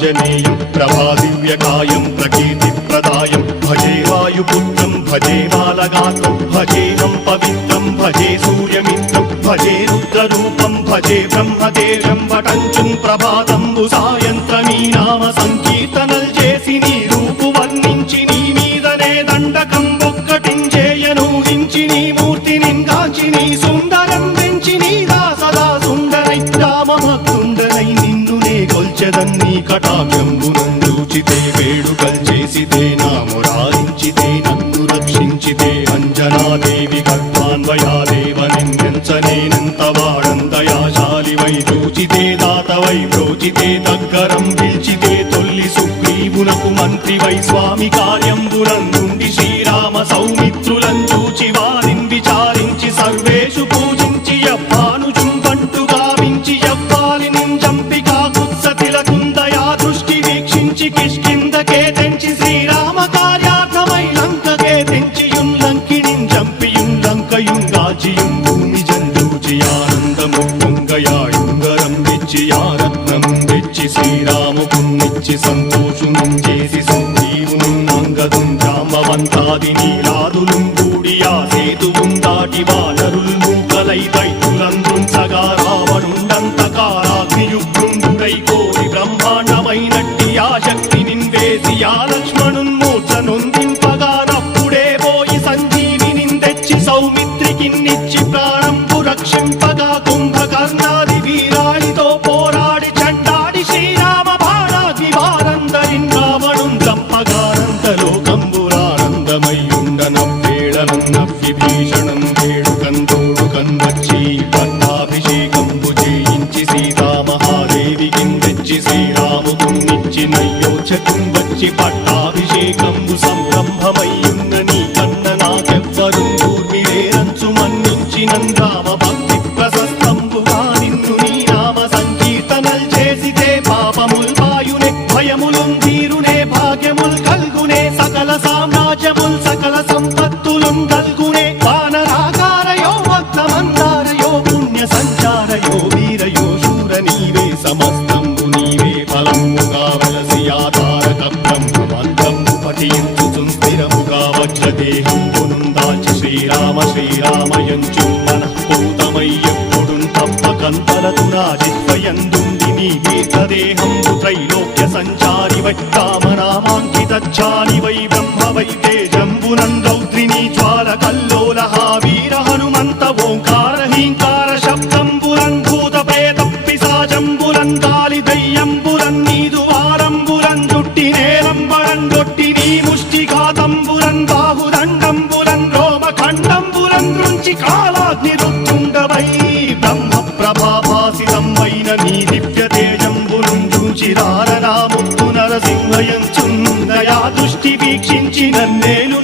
ఆంజనేయం ప్రభాదివ్యకాయం ప్రకీర్తిప్రదాయం భజే వాయుపుత్రం భజే బాలగాత్రం భజేహం పవిత్రం భజే సూర్యమిత్రం భజే రుద్రరూపం భజే బ్రహ్మదేవం పటంచుం ప్రభాతంబు సాయంత్రమీ నామ సంకీర్తనల్ చేసి నీ రూపు వర్ణించి నీ మీదనే దండకం ఒక్కటించేయనూహించి నీ మూర్తిని గాంచి నీ సుందరం పెంచి నీ సదా సుందరై రామభక్తుండనై నిన్నునే కొల్చెదన్ని కటాక్షంబునందూచితే వేడుకల్ చేసితే నా మురారించితే నన్ను రక్షించితే అంజనాదేవి గర్భాన్వయాదేవనిందించనేనంత వాడంతయాశాలివై చూచితే దాతవై ప్రోచితే దగ్గరం పిలిచితే తొల్లి సుగ్రీవునకు మంత్రివై స్వామి కార్యంబునందుండి శ్రీరామ సౌమిత్రులను చూచి వారిని విచారించి సర్వేషు పూజించి యవ్వానుజుం బంటు గావించి యవ్వాలిని చంపి కాకుత్సతిలకుందయా దృష్టి వీక్షించి కిష్కిందకే తెంచి శ్రీరామ కార్యార్థమై లంకకే తెంచియుం లంకిణిం చంపియుం లంకయుం గాచియుం భూమి జందూచి ఆనందము పొంగయాయుంగరం తెచ్చి ఆరత్నం తెచ్చి శ్రీరాముకున్నిచ్చి సంతోషునం చేసి సుగ్రీవును అంగదుం జాంబవంతాది నీలాదులు కూడి ఆ సేతువుం దాటి వానరులు మూకలై దైత్యులందృంచగా రావణుండంతకారాగ్నియుగ్రుండుడై కోరి బ్రహ్మాండమైనట్టి ఆ శక్తి నిన్వేసి ఆ లక్ష్మణున్ మూర్ఛనొందింపగా నప్పుడే పోయి సంజీవిని తెచ్చి సౌమిత్రికిన్నిచ్చి ప్రాణంపు రక్షింపగా కుంభకర్ణాది వీరాళితో పోరాడి చండాడి శ్రీరామ బాణాగ్ని వారందరిన్ రావణుం చంపగానంతలోకంబురానందమయ్యుండనవ్వేళనన్నవ్విభీషణం వేడుకందోడుకన్వచ్చి పట్టాభిషేకంబు చేయించి సీతామహాదేవికిం తెచ్చి శ్రీరాముకున్నిచ్చి నయ్యోచకుం వచ్చి పట్టాభిషేకంబు సంరంభమయ్యున్న నీ కన్న నాకెవ్వరు ఊర్మిలేరంచు మన్నించి నందామ భక్తి ప్రశస్తంబుగా నిన్ను నీ నామ సంకీర్తనల్ చేసితే పాపముల్ పాయునే భయములుం తీరునే భాగ్యముల్ కల్గునే సకల సామ్రాజ్యముల్ సకల సంపత్తులుం కల్గునే వానరాకారయో భక్తమందారయో పుణ్య సంచారయో వీరయో శూర నీవే సమస్తంబు నీవే ఫలముగా వలసి ఆధారక బ్రహ్మమంత్రము పఠించు స్థిరముగా వజ్రదేహంబును దాచి శ్రీరామ శ్రీరామయంచు మనఃపూతమై ఎప్పుడుం తప్పకంతలతు రాజిత్వయందుండి నీ దీర్ఘదేహంబు త్రైలోక్య సంచారివై రామనామాంకితచ్చాలివై బ్రహ్మవై తేజంబునం రౌద్రిణీ జ్వాల కల్లోలహ వీర హనుమంత ఓంకార హీంకార శబ్దంబురం భూత ప్రేత పిశాచంబురం కాలి దయ్యంబురం నీదు వారంబురం జుట్టి నేలంబరం గొట్టి నీ ముష్టిఘాతంబురం బాహుదండంబురం రోమఖండంబురం దృంచి కాలాగ్ని రుత్తుండవై బ్రహ్మ ప్రభాభాసితంబైన నీ దివ్య తేజంబురం చూచిరారనాముత్తు నరసింహయంచుందయా దృష్టి వీక్షించి నన్నేలు